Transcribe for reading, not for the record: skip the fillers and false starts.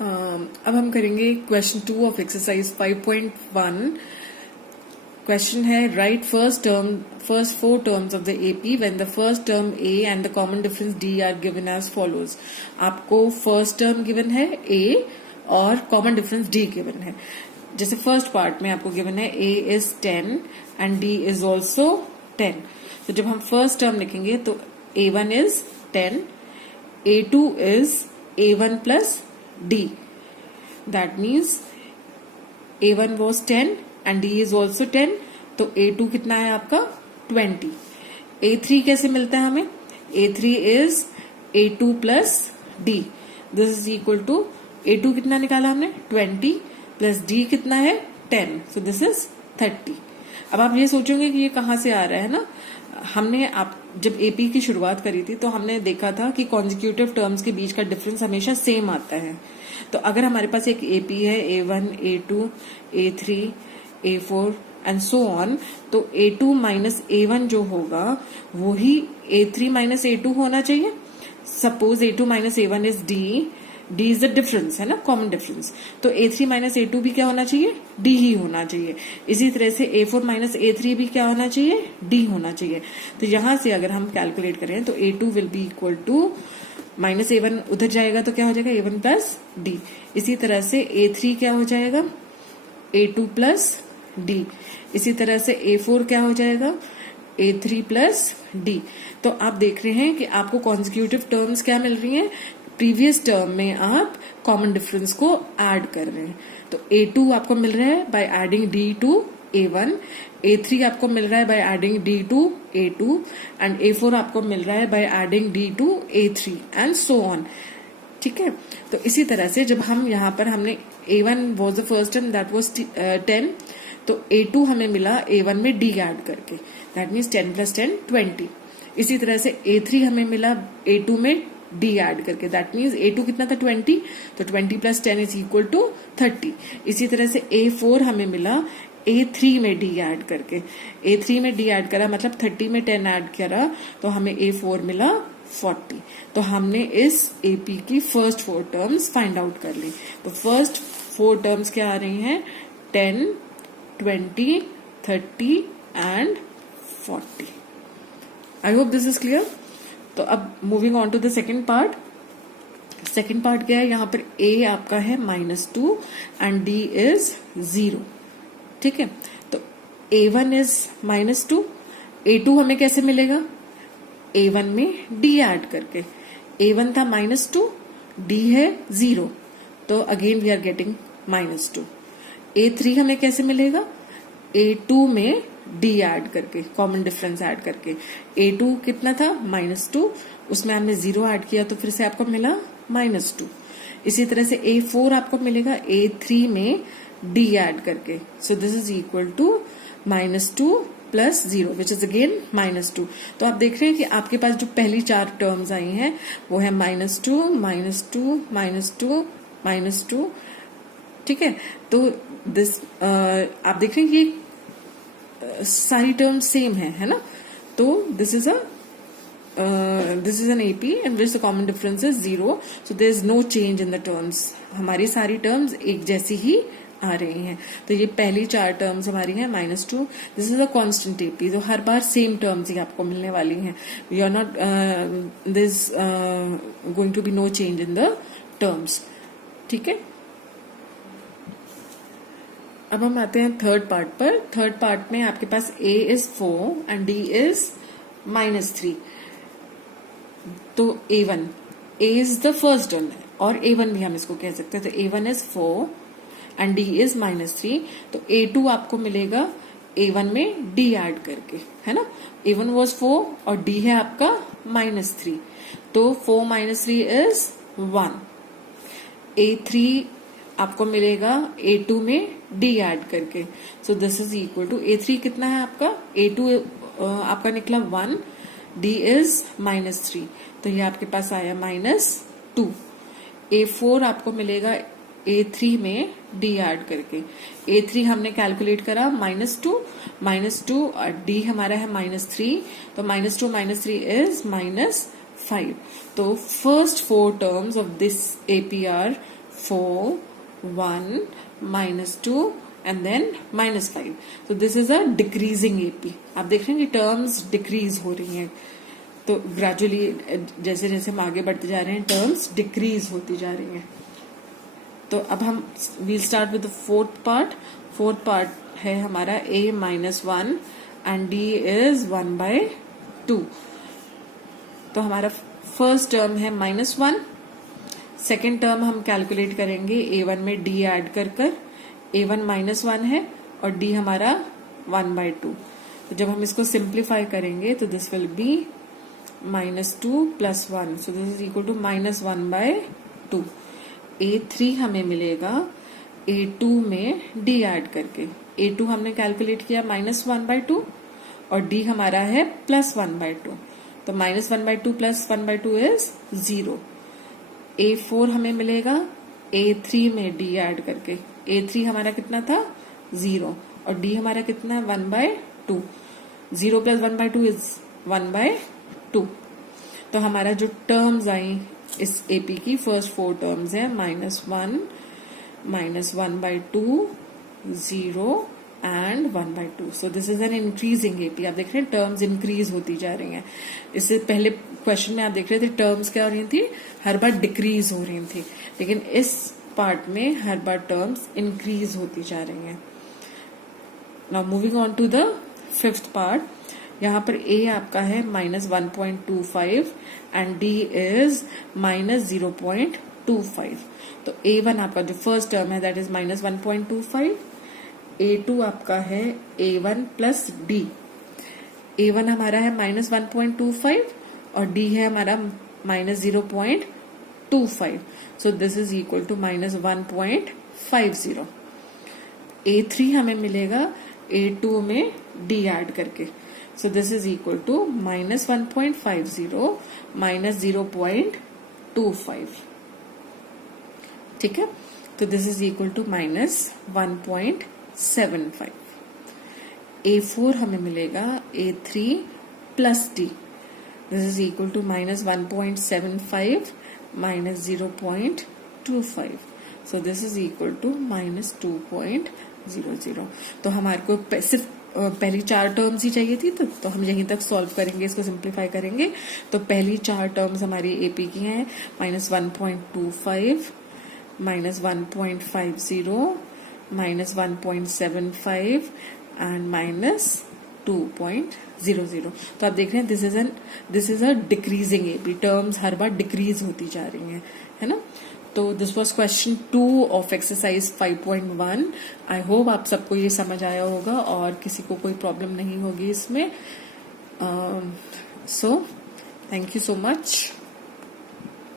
अब हम करेंगे क्वेश्चन 2 ऑफ एक्सरसाइज 5.1। क्वेश्चन है write first four terms of the AP when the first term a and the common difference d are given as follows. आपको first term given है a और common difference D given है। जैसे first part में आपको given है A is 10 and D is also 10। तो जब हम फर्स्ट टर्म लिखेंगे तो a1 is 10, a2 is a1 plus d. That means a1 was 10 and d is also 10, तो a2 कितना है आपका 20। a3 कैसे मिलता है हमें? a3 is a2 plus d. This is equal to a2 कितना निकाला हमने 20 plus d कितना है 10, so this is 30। अब आप ये सोचोगे कि ये कहाँ से आ रहा है ना। हमने आप जब एपी की शुरुआत करी थी तो हमने देखा था कि कॉन्जिक्यूटिव टर्म्स के बीच का डिफरेंस हमेशा सेम आता है। तो अगर हमारे पास एक एपी है a1, a2, a3, a4 and so on, तो a2 माइनस a1 जो होगा वो ही a3 माइनस a2 होना चाहिए। Suppose a2 minus a1 is d is the difference है ना, कॉमन डिफरेंस। तो a3 माइनस a2 भी क्या होना चाहिए? d ही होना चाहिए। इसी तरह से a4 माइनस a3 भी क्या होना चाहिए? d होना चाहिए। तो यहां से अगर हम कैलकुलेट करें तो a2 will be equal to minus a1 उधर जाएगा तो क्या हो जाएगा a1 प्लस d। इसी तरह से a3 क्या हो जाएगा? a2 plus d। इसी तरह से a4 क्या हो जाएगा? a3 plus d। तो आप देख रहे हैं कि आपको कॉन्जिक्यूटिव टर्म्स क्या मिल रही हैं? प्रीवियस टर्म में आप कॉमन डिफरेंस को ऐड कर रहे हैं। तो a2 आपको मिल रहा है by adding d to a1, a3 आपको मिल रहा है by adding d to a2 and a4 आपको मिल रहा है by adding d to a3 and so on. ठीक है, तो इसी तरह से जब हम यहाँ पर हमने a1 was the first term that was 10, तो a2 हमें मिला a1 में d ऐड करके, दैट मीन्स 10 प्लस 10 20। इसी तरह से a3 हमें मिला a2 में d ऐड करके, दैट मीन्स a2 कितना था 20, तो 20 प्लस 10 इज इक्वल टू 30। इसी तरह से a4 हमें मिला a3 में d ऐड करके, a3 में d ऐड करा मतलब 30 में 10 ऐड करा तो हमें a4 मिला 40। तो हमने इस AP की फर्स्ट 4 टर्म्स फाइंड आउट कर ली। तो फर्स्ट 4 टर्म्स क्या आ रही हैं? 10, 20, 30 and 40। I hope this is clear. तो अब moving on to the second part. Second part क्या है? यहाँ पर a आपका है -2 एंड d इज 0। ठीक है, तो a1 इज -2, a2 हमें कैसे मिलेगा? a1 में d ऐड करके, a1 था -2, d है 0, तो again we are getting -2। a3 हमें कैसे मिलेगा? a2 में d ऐड करके, कॉमन डिफरेंस ऐड करके, a2 कितना था -2, उसमें हमने 0 ऐड किया तो फिर से आपको मिला -2। इसी तरह से a4 आपको मिलेगा a3 में d ऐड करके, so this is equal to -2 plus 0 which is again -2। तो आप देख रहे हैं कि आपके पास जो पहली 4 टर्म्स आई हैं वो है -2, -2, -2, -2। ठीक है, तो दिस आप देख रहे हैं कि सारी टर्म्स सेम है ना। तो this is an AP in which the common difference is 0, so there is no change in the terms. हमारी सारी टर्म्स एक जैसी ही आ रही हैं। तो ये पहली 4 टर्म्स हमारी हैं -2। This is a constant AP, तो हर बार सेम टर्म्स ही आपको मिलने वाली हैं। You are not this going to be no change in the terms. ठीक है, अब हम आते हैं थर्ड पार्ट पर। थर्ड पार्ट में आपके पास a is 4 and d is -3। तो a1 a is the first term और a1 भी हम इसको कह सकते हैं। तो a1 is 4 and d is -3। तो a2 आपको मिलेगा a1 में d ऐड करके, है ना। a1 वॉज 4 और d है आपका -3, तो 4 - 3 इज 1। a3 आपको मिलेगा a2 में d ऐड करके, so this is equal to a3 कितना है आपका? a2 आपका निकला 1, d इज -3, तो ये आपके पास आया -2। a4 आपको मिलेगा a3 में d ऐड करके, a3 हमने कैलकुलेट करा -2 और d हमारा है -3, तो -2 - 3 इज -5। तो first 4 terms of this AP are 4, 1, -2 and then -5. तो this is a decreasing AP. आप देख रहे हैं कि टर्म्स डिक्रीज हो रही हैं. तो ग्रेजुअली जैसे जैसे हम आगे बढ़ते जा रहे हैं टर्म्स डिक्रीज होती जा रही हैं. तो अब हम we'll start with the fourth part. Fourth part है हमारा a-1 एंड d इज 1/2. तो हमारा फर्स्ट टर्म है -1. सेकेंड टर्म हम कैलकुलेट करेंगे a1 में d ऐड कर कर. a1 -1 है और d हमारा 1/2. तो जब हम इसको सिंप्लीफाई करेंगे तो this will be -2 + 1. So this is equal to -1/2. a3 हमें मिलेगा a2 में d ऐड करके. a2 हमने कैलकुलेट किया -1/2 और d हमारा है +1/2. तो -1/2 + 1/2 इज 0. a4 हमें मिलेगा a3 में d ऐड करके. a3 हमारा कितना था 0 और d हमारा कितना 1/2. 0 + 1/2 इज 1/2. तो हमारा जो टर्म्स आई इस एपी की फर्स्ट 4 टर्म्स है -1, -1/2, 0 and 1/2. So this is an increasing AP. आप देख रहे हैं टर्म्स इंक्रीज होती जा रही हैं. इससे पहले क्वेश्चन में आप देख रहे थे टर्म्स क्या हो रही थी, हर बार डिक्रीज हो रही थी, लेकिन इस पार्ट में हर बार टर्म्स इंक्रीज होती जा रही हैं. Now moving on to the fifth part. यहाँ पर a आपका है -1.25 एंड d इज -0.25. तो a1 आपका जो फर्स्ट टर्म है दैट इज -1.25. a2 आपका है a1 + d. a1 हमारा है -1.25 और d है हमारा -0.25. So this is equal to -1.50. a3 हमें मिलेगा a2 में d ऐड करके. So this is equal to -1.50 -0.25. ठीक है. तो this is equal to -1.75. a4 हमें मिलेगा a3 + d. This is equal to -1.75 -0.25. So this is equal to -2.00. तो हमारे को सिर्फ पहली 4 टर्म्स ही चाहिए थी. तो हम यहीं तक सॉल्व करेंगे, इसको सिंप्लीफाई करेंगे. तो पहली 4 टर्म्स हमारी एपी की हैं -1.25, -1.50, -1.75 एंड -2.00. तो आप देख रहे हैं this is a decreasing AP. Terms her bar decrease होती जा रही हैं, है ना. तो this was question 2 of exercise 5.1. I hope आप सबको ये समझ आया होगा और किसी को कोई प्रॉब्लम नहीं होगी इसमें. So thank you so much.